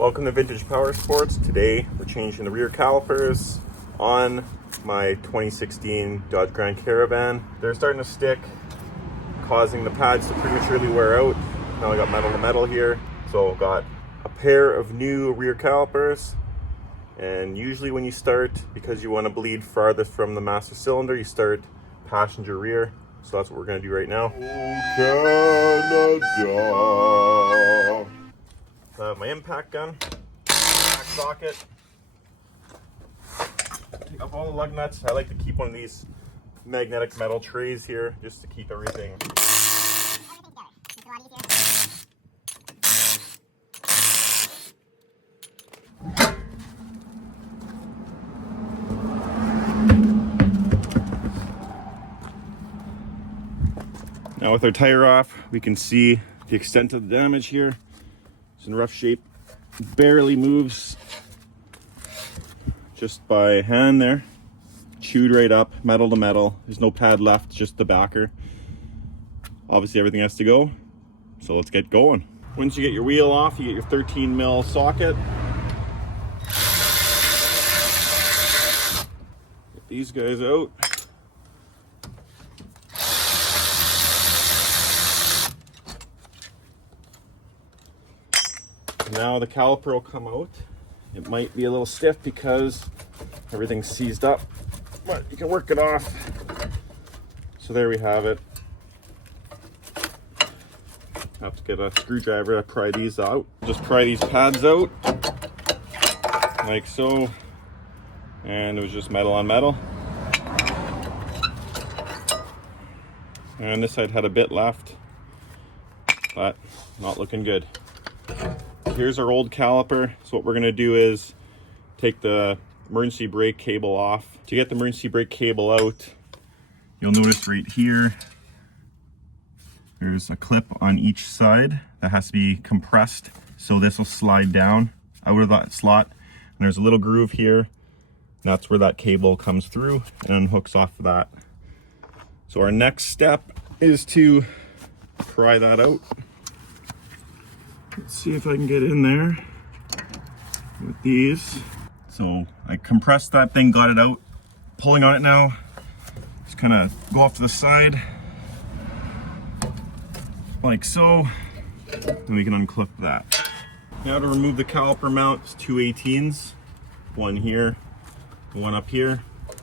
Welcome to Vintage Power Sports. Today we're changing the rear calipers on my 2016 Dodge Grand Caravan. They're starting to stick, causing the pads to prematurely wear out. Now I got metal to metal here, so got a pair of new rear calipers. And usually when you start, because you want to bleed farthest from the master cylinder, you start passenger rear. So that's what we're going to do right now. Canada. I have my impact gun, back socket. Take off all the lug nuts. I like to keep one of these magnetic metal trays here just to keep everything. Now with our tire off, we can see the extent of the damage here. It's in rough shape, barely moves just by hand there. Chewed right up, metal to metal. There's no pad left, just the backer. Obviously everything has to go, so let's get going. Once you get your wheel off, you get your 13 mil socket. Get these guys out. Now the caliper will come out. It might be a little stiff because everything's seized up, but you can work it off. So there we have it. Have to get a screwdriver to pry these out. Just pry these pads out like so, and it was just metal on metal. And this side had a bit left, but not looking good. Here's our old caliper. So what we're going to do is take the emergency brake cable off. To get the emergency brake cable out, you'll notice right here there's a clip on each side that has to be compressed, so this will slide down out of that slot, and there's a little groove here. That's where that cable comes through and hooks off of that. So our next step is to pry that out. Let's see if I can get in there with these. So I compressed that thing, got it out. Pulling on it now. Just kind of go off to the side, like so, and we can unclip that. Now to remove the caliper mount, it's two 18s. One here, one up here. So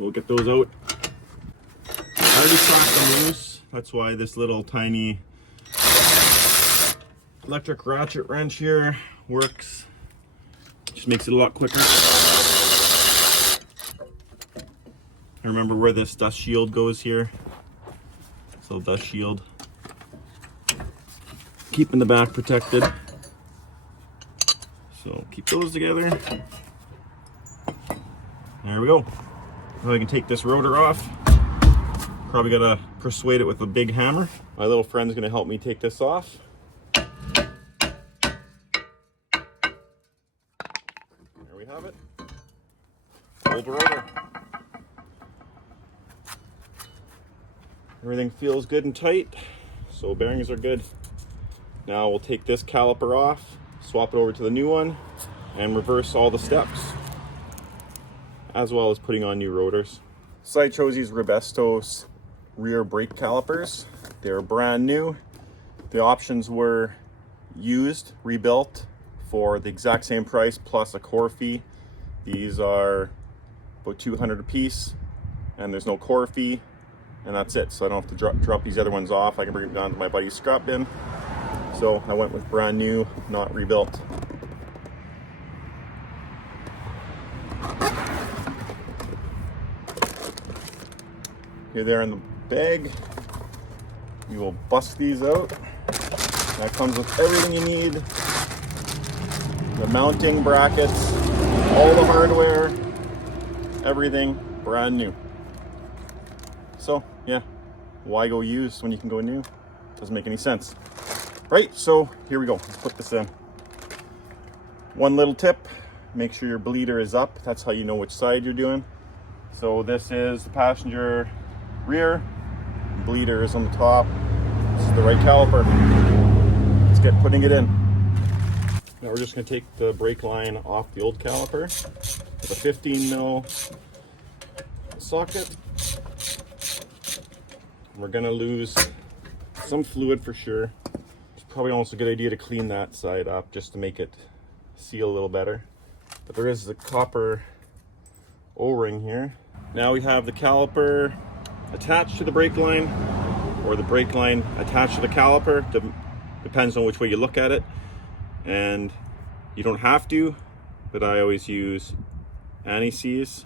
we'll get those out. I already slapped them loose. That's why this little tiny electric ratchet wrench here works. Just makes it a lot quicker. I remember where this dust shield goes here. This little dust shield. Keeping the back protected. So keep those together. There we go. Now I can take this rotor off. Probably gotta persuade it with a big hammer. My little friend's gonna help me take this off. Have it. Hold the rotor. Everything feels good and tight, so bearings are good. Now we'll take this caliper off, swap it over to the new one, and reverse all the steps, as well as putting on new rotors. So I chose these Robestos rear brake calipers. They're brand new. The options were used, rebuilt, for the exact same price plus a core fee. These are about $200 a piece, and there's no core fee, and that's it. So I don't have to drop these other ones off. I can bring them down to my buddy's scrap bin. So I went with brand new, not rebuilt. Here they are in the bag. You will bust these out. That comes with everything you need. The mounting brackets, all the hardware, everything brand new. So yeah, why go used when you can go new? Doesn't make any sense. Right, so here we go. Let's put this in. One little tip, make sure your bleeder is up. That's how you know which side you're doing. So this is the passenger rear, bleeder is on the top. This is the right caliper. Let's get putting it in. Now we're just going to take the brake line off the old caliper with a 15 mil socket. We're going to lose some fluid for sure. It's probably almost a good idea to clean that side up just to make it seal a little better. But there is the copper O-ring here. Now we have the caliper attached to the brake line, or the brake line attached to the caliper. Depends on which way you look at it. And you don't have to, but I always use anti-seize.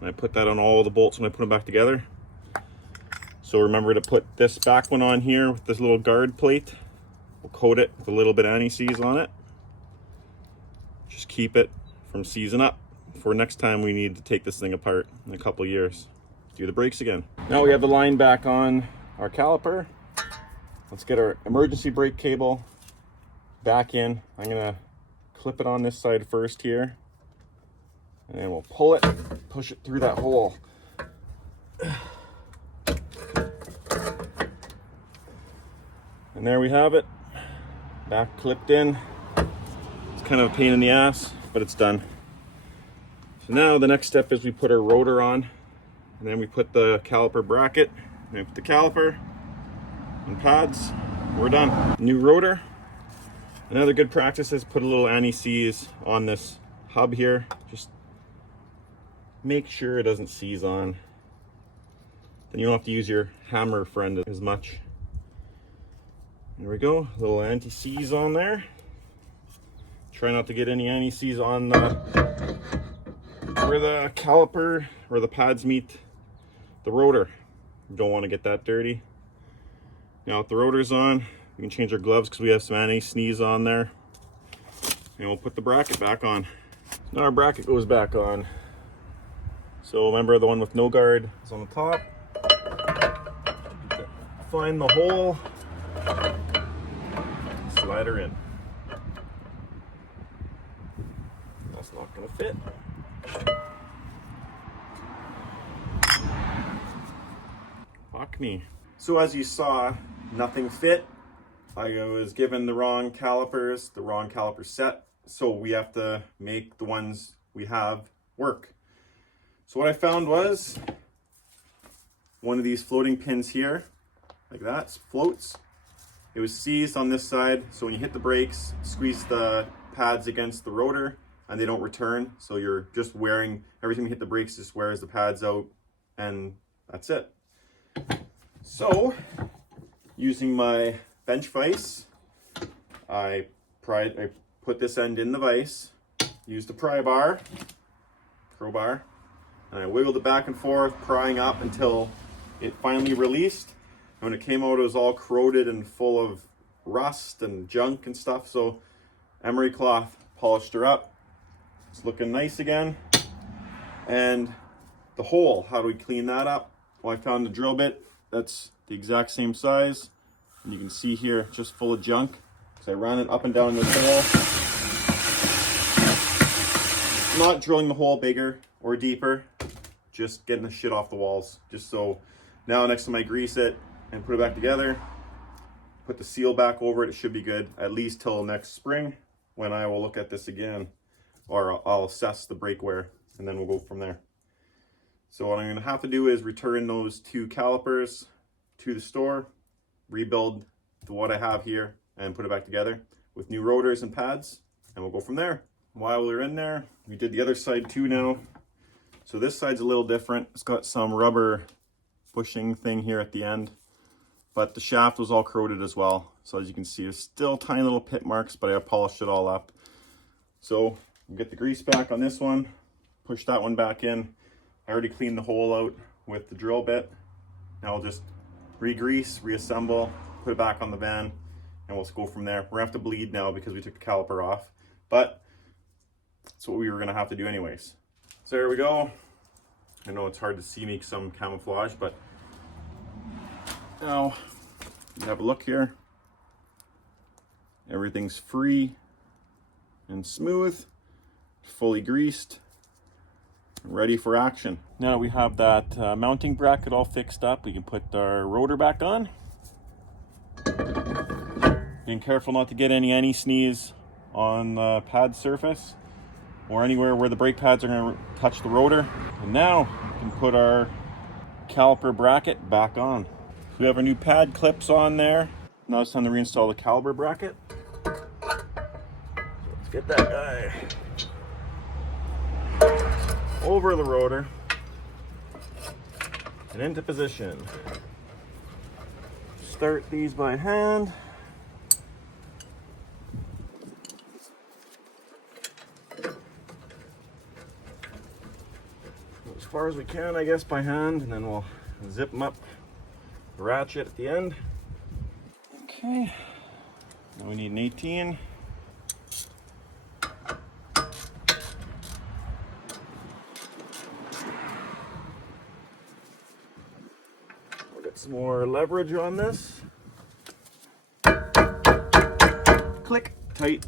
And I put that on all the bolts when I put them back together. So remember to put this back one on here with this little guard plate. We'll coat it with a little bit of anti-seize on it. Just keep it from seizing up for next time we need to take this thing apart in a couple years. Do the brakes again. Now we have the line back on our caliper. Let's get our emergency brake cable back in. I'm gonna clip it on this side first here, and then we'll pull it, push it through that hole. And there we have it, back clipped in. It's kind of a pain in the ass, but it's done. So now the next step is we put our rotor on, and then we put the caliper bracket, and we put the caliper and pads. We're done. New rotor. Another good practice is put a little anti-seize on this hub here. Just make sure it doesn't seize on. Then you don't have to use your hammer friend as much. There we go, a little anti-seize on there. Try not to get any anti-seize on where the caliper or the pads meet the rotor. You don't want to get that dirty. Now with the rotor's on, we can change our gloves because we have some anti-seize on there. And we'll put the bracket back on. Now our bracket goes back on. So remember, the one with no guard is on the top. Find the hole. Slide her in. That's not gonna fit. Fuck me. So as you saw, nothing fit. I was given the wrong calipers, the wrong caliper set. So we have to make the ones we have work. So what I found was one of these floating pins here, like that, floats. It was seized on this side, so when you hit the brakes, squeeze the pads against the rotor and they don't return. So you're just wearing, every time you hit the brakes, just wears the pads out, and that's it. So using my bench vise, I put this end in the vise, used the crowbar, and I wiggled it back and forth, prying up until it finally released. And when it came out, it was all corroded and full of rust and junk and stuff. So emery cloth polished her up. It's looking nice again. And the hole, how do we clean that up? Well, I found a drill bit that's the exact same size. And you can see here, just full of junk. So I ran it up and down this hole. Not drilling the hole bigger or deeper, just getting the shit off the walls. Just so now next time I grease it and put it back together, put the seal back over it, it should be good at least till next spring, when I will look at this again, or I'll assess the brake wear, and then we'll go from there. So what I'm going to have to do is return those two calipers to the store, rebuild what I have here, and put it back together with new rotors and pads, and we'll go from there. While we're in there, we did the other side too now. So this side's a little different. It's got some rubber bushing thing here at the end, but the shaft was all corroded as well. So as you can see, there's still tiny little pit marks, but I polished it all up. So we'll get the grease back on this one, push that one back in. I already cleaned the hole out with the drill bit. Now I'll just re-grease, reassemble, put it back on the van, and we'll go from there. We're gonna have to bleed now because we took the caliper off, but that's what we were gonna have to do anyways. So there we go. I know it's hard to see me some camouflage, but now you have a look here. Everything's free and smooth, fully greased, ready for action. Now that we have that mounting bracket all fixed up, we can put our rotor back on. Being careful not to get any sneeze on the pad surface or anywhere where the brake pads are going to touch the rotor. And now we can put our caliper bracket back on. So we have our new pad clips on there. Now it's time to reinstall the caliper bracket. So let's get that guy over the rotor and into position. Start these by hand. As far as we can, I guess, by hand, and then we'll zip them up the ratchet at the end. Okay, now we need an 18. We'll get some more leverage on this. Click, tight.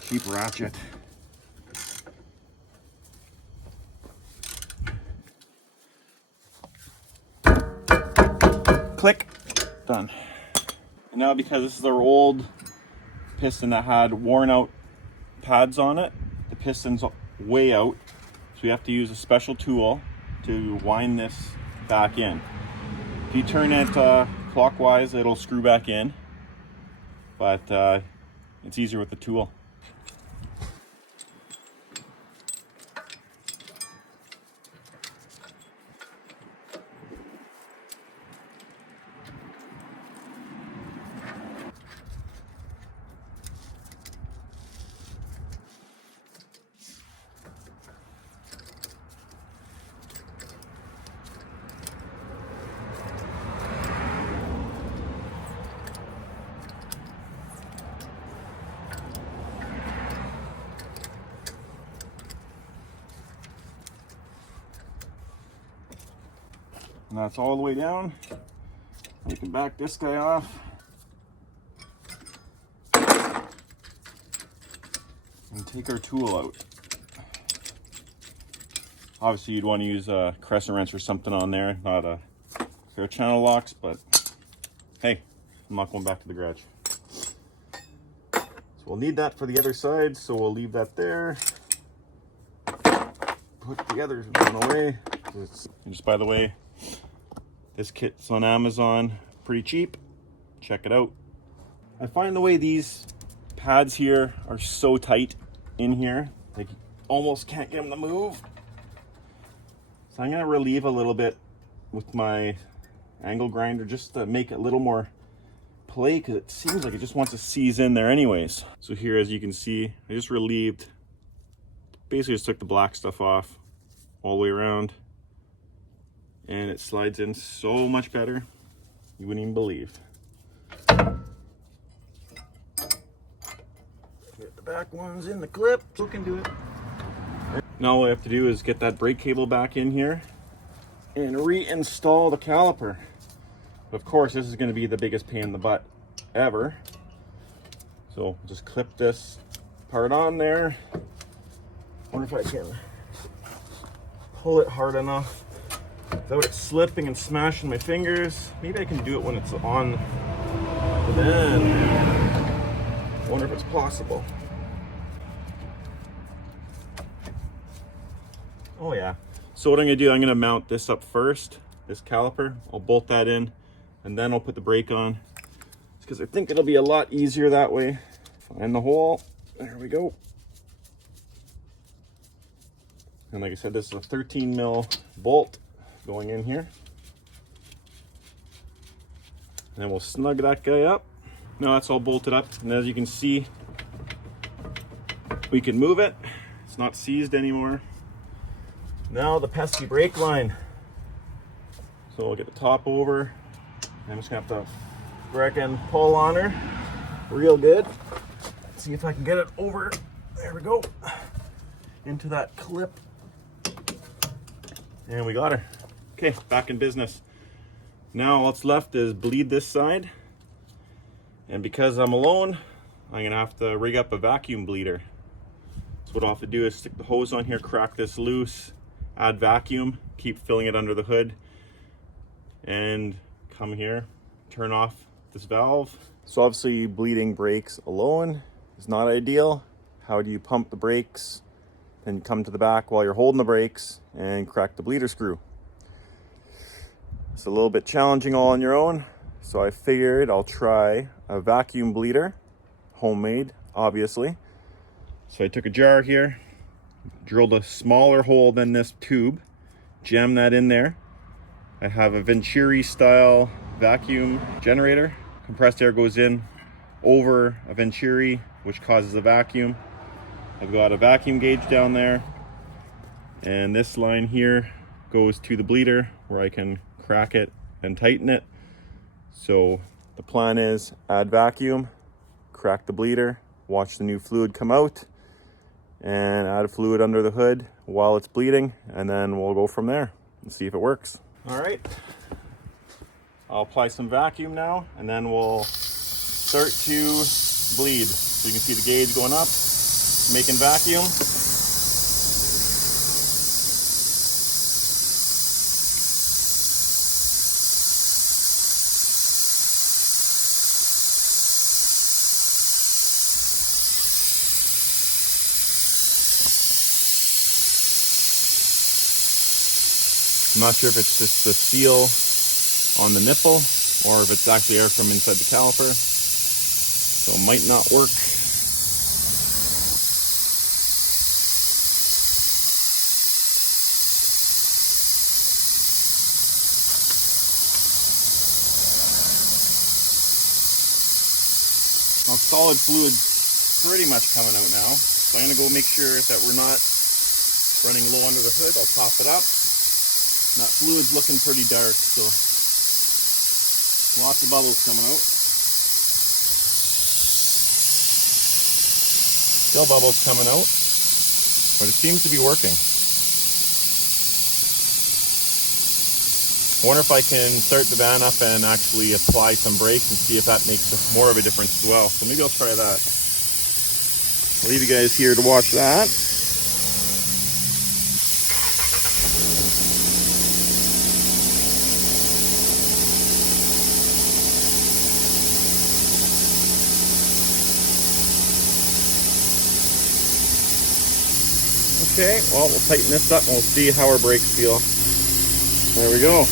Cheap ratchet. Click, done. And now, because this is our old piston that had worn out pads on it, the piston's way out, so we have to use a special tool to wind this back in. If you turn it clockwise, it'll screw back in, but it's easier with the tool. And that's all the way down. We can back this guy off. And take our tool out. Obviously you'd want to use a crescent wrench or something on there, not a fair channel locks, but hey, I'm not going back to the garage. So we'll need that for the other side, so we'll leave that there. Put the other one away. And just by the way, this kit's on Amazon, pretty cheap. Check it out. I find the way these pads here are so tight in here, like you almost can't get them to move. So I'm gonna relieve a little bit with my angle grinder just to make it a little more play, because it seems like it just wants to seize in there anyways. So here, as you can see, I just relieved, basically just took the black stuff off all the way around. And it slides in so much better, you wouldn't even believe. Get the back ones in the clip, so can do it. Now all we have to do is get that brake cable back in here and reinstall the caliper. But of course, this is going to be the biggest pain in the butt ever. So just clip this part on there. Wonder if I can pull it hard enough without it slipping and smashing my fingers. Maybe I can do it when it's on the bend. Wonder if it's possible. Oh yeah. So what I'm gonna do, I'm gonna mount this up first, this caliper. I'll bolt that in and then I'll put the brake on, because I think it'll be a lot easier that way. Find the hole, there we go. And like I said, this is a 13 mil bolt going in here. And then we'll snug that guy up. Now that's all bolted up, and as you can see, we can move it. It's not seized anymore. Now the pesky brake line. So we'll get the top over. I'm just gonna have to reckon pull on her real good. See if I can get it over. There we go. Into that clip. And we got her. Okay, back in business. Now all that's left is bleed this side. And because I'm alone, I'm gonna have to rig up a vacuum bleeder. So what I'll have to do is stick the hose on here, crack this loose, add vacuum, keep filling it under the hood, and come here, turn off this valve. So obviously bleeding brakes alone is not ideal. How do you pump the brakes? Then you come to the back while you're holding the brakes and crack the bleeder screw. It's a little bit challenging all on your own. So I figured I'll try a vacuum bleeder, homemade, obviously. So I took a jar here, drilled a smaller hole than this tube, jammed that in there. I have a Venturi style vacuum generator. Compressed air goes in over a Venturi, which causes a vacuum. I've got a vacuum gauge down there, and this line here goes to the bleeder where I can crack it and tighten it. So the plan is add vacuum, crack the bleeder, watch the new fluid come out, and add fluid under the hood while it's bleeding, and then we'll go from there and see if it works. All right, I'll apply some vacuum now, and then we'll start to bleed. So you can see the gauge going up, making vacuum. I'm not sure if it's just the seal on the nipple or if it's actually air from inside the caliper. So it might not work. Now solid fluid's pretty much coming out now. So I'm gonna go make sure that we're not running low under the hood. I'll top it up. That fluid's looking pretty dark, so lots of bubbles coming out. Still bubbles coming out, but it seems to be working. I wonder if I can start the van up and actually apply some brakes and see if that makes more of a difference as well. So maybe I'll try that. I'll leave you guys here to watch that. Okay, well, we'll tighten this up and we'll see how our brakes feel. There we go.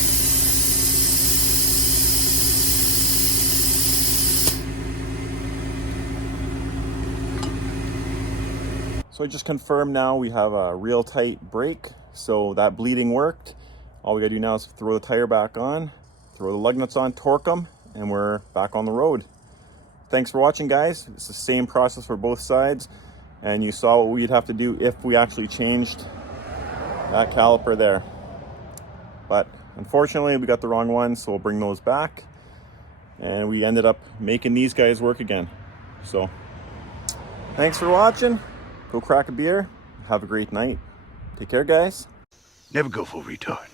So I just confirmed now we have a real tight brake, so that bleeding worked. All we gotta do now is throw the tire back on, throw the lug nuts on, torque them, and we're back on the road. Thanks for watching, guys. It's the same process for both sides. And you saw what we'd have to do if we actually changed that caliper there. But unfortunately, we got the wrong one, so we'll bring those back. And we ended up making these guys work again. So, thanks for watching. Go crack a beer. Have a great night. Take care, guys. Never go full retard.